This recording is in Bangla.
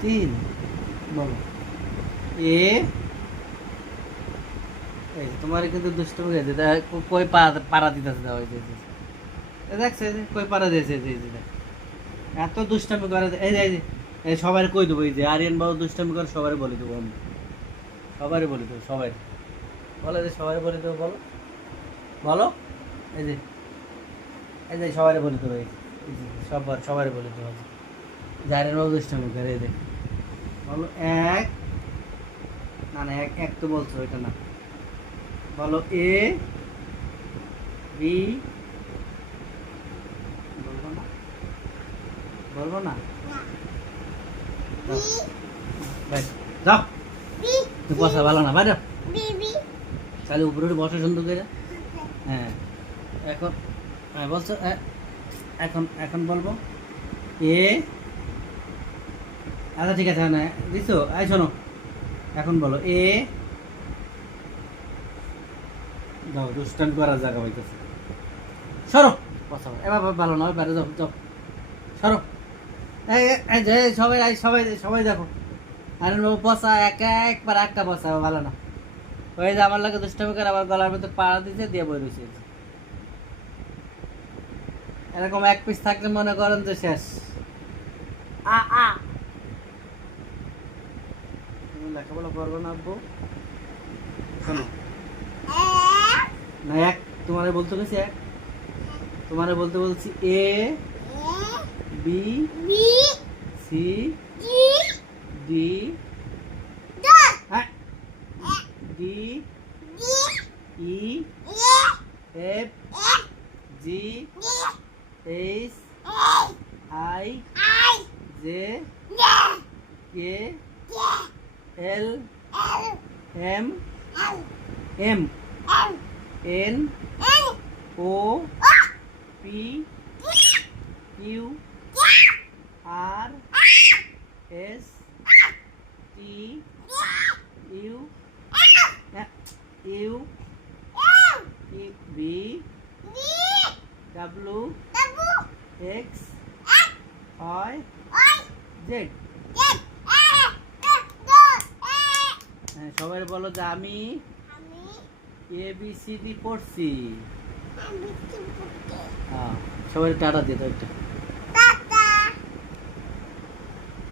3 বলো এ এই তোমার কিন্তু দুষ্টু হয়ে যেতে কই পাড়া দিতেছে দাও এই যে দেখছে যে কই পাড়া দিয়েছে এই যে এত দুষ্টামি করে এই যে এই সবাই কই দেবো এই যে আরিয়ান বাবু দুষ্টামি করে সবাই বলে দেবো আমি সবাই বলে দেবো সবাই বলে যে সবাই বলে দেবো বলো বলো এই যে সবাই বলে দেবো এই যে সবাই বলে দেবো যে আরিয়ান বাবু দুষ্টামি করে এই যে বলো এক না না এক তো বলছো ওইটা না বলো এ বি বলবো না যাও তুই বসা ভালো না বাইরে তাহলে উপরে বসা সুন্দর করে হ্যাঁ এখন হ্যাঁ বলছো এখন এখন বলবো এ আচ্ছা ঠিক আছে না দিছো এই শোনো এখন বলো এ যাও দুষ্টান করার জায়গা হইতেছে সরো বসা এবার ভালো নয় বাইরে যাও যাও সরো এই যে সবাই সবাই সবাই দেখো আনন্দ বাবু বসা একবার একটা বসা ভালো না ওই যে আমার লাগে দুষ্টামি করে আবার গলার ভিতরে পাড়া দিতে দিয়ে বই রয়েছে এরকম এক পিস থাকলে মনে করেন যে শেষ তুমি লেখাপড়া করবো না আব্বু শোনো না এক তোমারে বলতে গেছি এক তোমারে বলতে বলছি A B C D D E F G H I J K L M M N O P Q R S T U U V W X Y Z সবাই বলো যে আমি ABCD পড়ছি হ্যাঁ সবাই টাটা দিয়ে দাও একটা